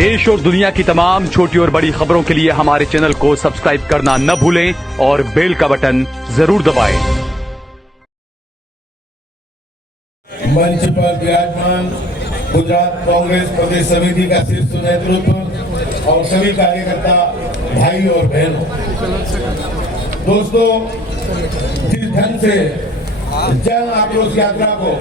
देश और दुनिया की तमाम छोटी और बड़ी खबरों के लिए हमारे चैनल को सब्सक्राइब करना न भूलें और बेल का बटन जरूर दबाएं। मंच पर विराजमान गुजरात कांग्रेस प्रदेश समिति का शीर्ष नेतृत्व और सभी कार्यकर्ता भाई और बहनों, दोस्तों, जिस ढंग से जन आक्रोश यात्रा को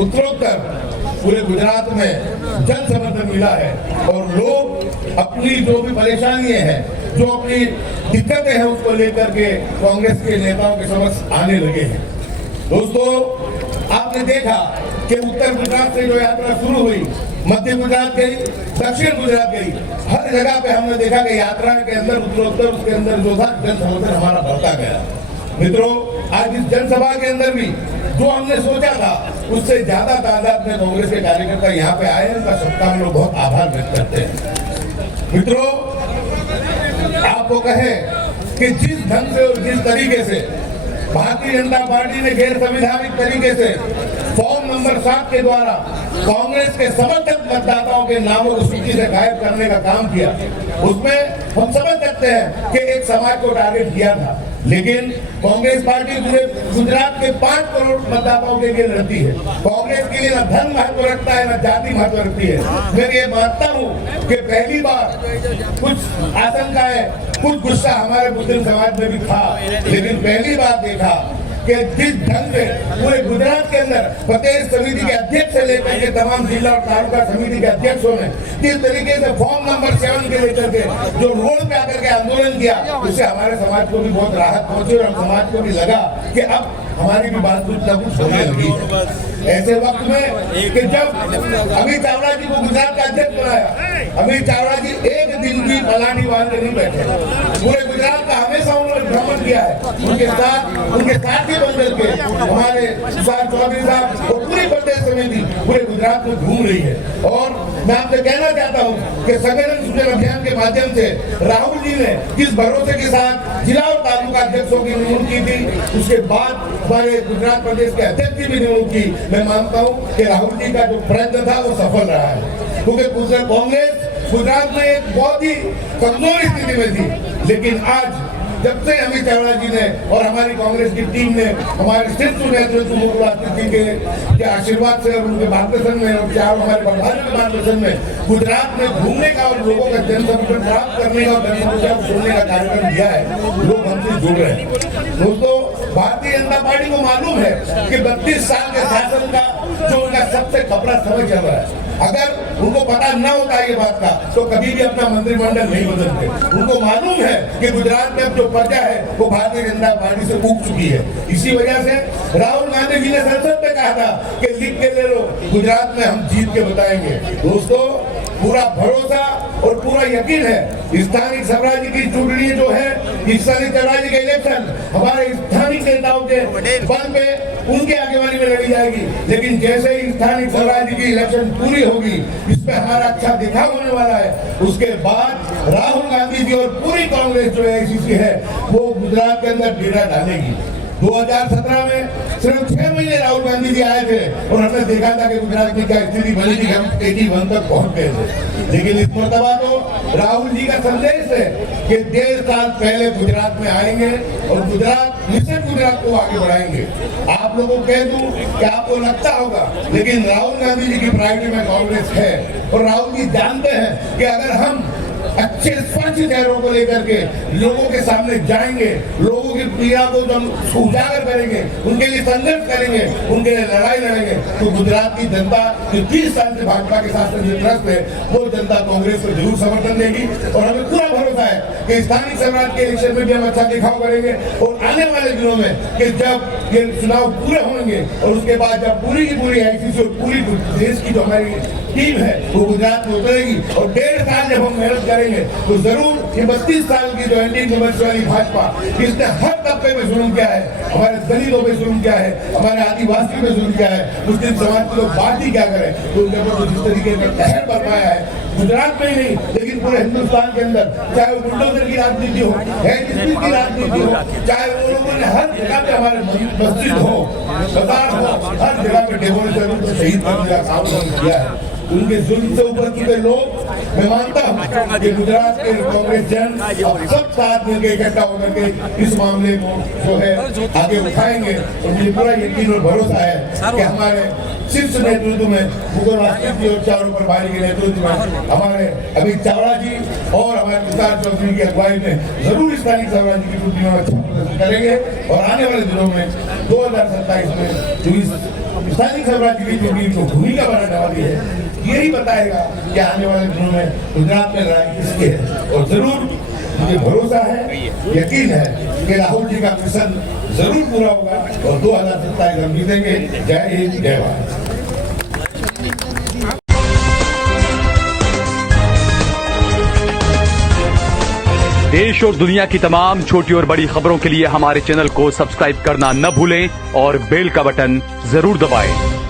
उत्तरोत्तर पूरे गुजरात में जन समर्थन मिला है और लोग अपनी जो भी परेशानियां हैं, जो अपनी दिक्कतें हैं, उसको लेकर के कांग्रेस के नेताओं के समक्ष आने लगे हैं। दोस्तों, आपने देखा कि उत्तर गुजरात से जो यात्रा शुरू हुई, मध्य गुजरात गई, दक्षिण गुजरात गई, हर जगह पे हमने देखा कि यात्रा के अंदर उत्तरोत्तर उसके अंदर जो था जन समर्थन हमारा बढ़ता गया। मित्रों, आज इस जनसभा के अंदर भी जो हमने सोचा था उससे ज्यादा तादाद में कांग्रेस के कार्यकर्ता यहाँ पे आए, उनका सबका हम लोग बहुत आभार व्यक्त करते हैं। मित्रों, आपको कहें कि जिस ढंग से और जिस तरीके से भारतीय जनता पार्टी ने गैर संवैधानिक तरीके से फॉर्म नंबर 7 के द्वारा कांग्रेस के समर्थक मतदाताओं के नामों को सूची से गायब करने का काम किया, उसमें हम समझ सकते हैं कि एक समाज को टारगेट किया था, लेकिन कांग्रेस पार्टी पूरे गुजरात के 5 करोड़ मतदाताओं के लिए लड़ती है। कांग्रेस के लिए न धर्म महत्व रखता है, न जाति महत्व रखती है। मैं ये मानता हूँ कि पहली बार कुछ आशंकाएं, कुछ गुस्सा हमारे मुस्लिम समाज में भी था, लेकिन पहली बार देखा कि जिस ढंग से पूरे गुजरात के अंदर प्रदेश समिति के अध्यक्ष से लेकर के तमाम जिला और तालुका समिति के अध्यक्षों ने किस तरीके से फॉर्म नंबर 7 के लेकर के जो रोड पे आकर के आंदोलन किया, उससे हमारे समाज को भी बहुत राहत पहुंची और समाज को भी लगा कि अब हमारी भी बात कुछ न कुछ होने लगी है। ऐसे वक्त में कि जब अमित चावड़ा जी को गुजरात का अध्यक्ष बनाया, अमित चावड़ा जी एक दिन भी पलानी बांध के नहीं बैठे, पूरे गुजरात का हमेशा उन्होंने भ्रमण किया है। उनके साथी बनकर के हमारे सुशांत चौधरी साहब और पूरी प्रदेश समिति पूरे गुजरात में घूम रही है। और मैं आपसे कहना चाहता हूँ कि संगठन सूचना अभियान के माध्यम से राहुल जी ने जिस भरोसे के साथ जिला और तालुका अध्यक्षों की नियुक्ति की थी, उसके बाद हमारे गुजरात प्रदेश के अध्यक्ष की भी नियुक्ति की। मैं मानता हूँ कि राहुल जी का जो प्रयत्न था वो सफल रहा है, क्योंकि कांग्रेस गुजरात में एक बहुत ही कमजोर स्थिति में थी, लेकिन आज जब से अमित चावड़ा जी ने और हमारी कांग्रेस की टीम ने हमारे शीर्ष नेतृत्व मुख्यमंत्री के आशीर्वाद से और उनके मार्गदर्शन में और चारों हमारे प्रभारियों के मार्गदर्शन में गुजरात में घूमने का और लोगों का जनसमर्थन प्राप्त करने का और जनसमस्या को सुनने का कार्यक्रम दिया है, लोग हमसे जुड़ रहे हैं। दोस्तों, भारतीय जनता पार्टी को मालूम है कि 32 साल के शासन का जो उनका सबसे कपड़ा समय चल रहा है, अगर उनको पता न होता ये बात का तो कभी भी अपना मंत्रिमंडल नहीं बदलते। उनको मालूम है कि गुजरात में अब जो प्रजा है वो भारतीय जनता पार्टी से ऊब चुकी है। इसी वजह से राहुल गांधी जी ने संसद में कहा था कि लिख के ले लो, गुजरात में हम जीत के बताएंगे। दोस्तों, पूरा भरोसा और पूरा यकीन है स्थानीय स्वराज्य की चुनावी जो है, स्थानीय स्वराज्य के इलेक्शन हमारे स्थानीय नेताओं के बल पे उनके आगेवानी में लड़ी जाएगी, लेकिन जैसे ही स्थानीय स्वराज्य की इलेक्शन पूरी होगी, इसमें हमारा अच्छा दिखाव होने वाला है, उसके बाद राहुल गांधी जी और पूरी कांग्रेस जो AICC है वो गुजरात के अंदर डेरा डालेगी। 2017 में सिर्फ 6 महीने राहुल गांधी जी आए थे और हमने देखा था कि गुजरात की क्या स्थिति बनी थी, हम 81 तक पहुंच गए थे। लेकिन इस मरतबा तो राहुल जी का संदेश है कि 1.5 साल पहले गुजरात में आएंगे और निश्चित गुजरात को आगे बढ़ाएंगे। आप लोगों को कह दूं कि आपको लगता होगा, लेकिन राहुल गांधी जी की प्रायोरिटी में कांग्रेस है और राहुल जी जानते हैं कि अगर हम अच्छे स्वच्छ चेहरों को लेकर के लोगों के सामने जाएंगे, लोगों की पीड़ा को हम उजागर करेंगे, उनके लिए संघर्ष करेंगे, उनके लिए लड़ाई लड़ेंगे, तो गुजरात की जनता जो 30 साल से भाजपा के साथ ट्रस्ट है, वो जनता कांग्रेस को जरूर समर्थन देगी। और हमें पूरा भरोसा है कि स्थानीय स्वराज के इलेक्शन में भी हम अच्छा दिखाव करेंगे और आने वाले दिनों में कि जब ये चुनाव पूरे होंगे और उसके बाद जब पूरी की पूरी AICC और पूरी देश की जो हमारी टीम है वो गुजरात में उतरेगी और 1.5 साल जब हम मेहनत करेंगे तो जरूर ये 32 साल की जो एंटी कमर्शियल वाली भाजपा, इसने हर तबके में जुल्म किया है, हमारे दलितों पे जुल्म किया है, हमारे आदिवासी पे जुल्म किया है, मुस्लिम समाज के लोग बात ही क्या करें, तो उनके ऊपर जिस तरीके का कहर बरपाया है गुजरात में ही नहीं लेकिन पूरे हिंदुस्तान के अंदर, चाहे वो बुलडोजर की राजनीति हो, की राजनीति हो, चाहे वो लोगों ने हर जगह पे हमारे मस्जिद हो, बाजार हो, हर जगह पे डेमोलिशन शहीद करने का काम किया है। उनके जुल्म से ऊपर चुके लोग, मैं मानता हूँ कि गुजरात के कांग्रेस जन अब सब साथ मिलकर इकट्ठा होकर के इस मामले को जो है आगे उठाएंगे। और मुझे पूरा यकीन और भरोसा है कि हमारे शीर्ष नेतृत्व में भूगोल राष्ट्रीय जी और चारों प्रभारी के नेतृत्व में हमारे अमित चावड़ा जी और हमारे तुषार चौधरी की अगुवाई में जरूर स्थानीय स्वराज की चुनाव में अच्छा प्रदर्शन करेंगे। और आने वाले दिनों में 2027 में जो इस स्थानीय स्वराज की चुनाव को भूमिका बनाने वाली है, यही बताएगा कि आने वाले दिनों में गुजरात में लड़ाई किसकी है। और जरूर मुझे भरोसा है, यकीन है कि राहुल जी का मिशन जरूर पूरा होगा और 2027 हम जीतेंगे। जय हिंद, जय भारत। देश और दुनिया की तमाम छोटी और बड़ी खबरों के लिए हमारे चैनल को सब्सक्राइब करना न भूलें और बेल का बटन जरूर दबाएं।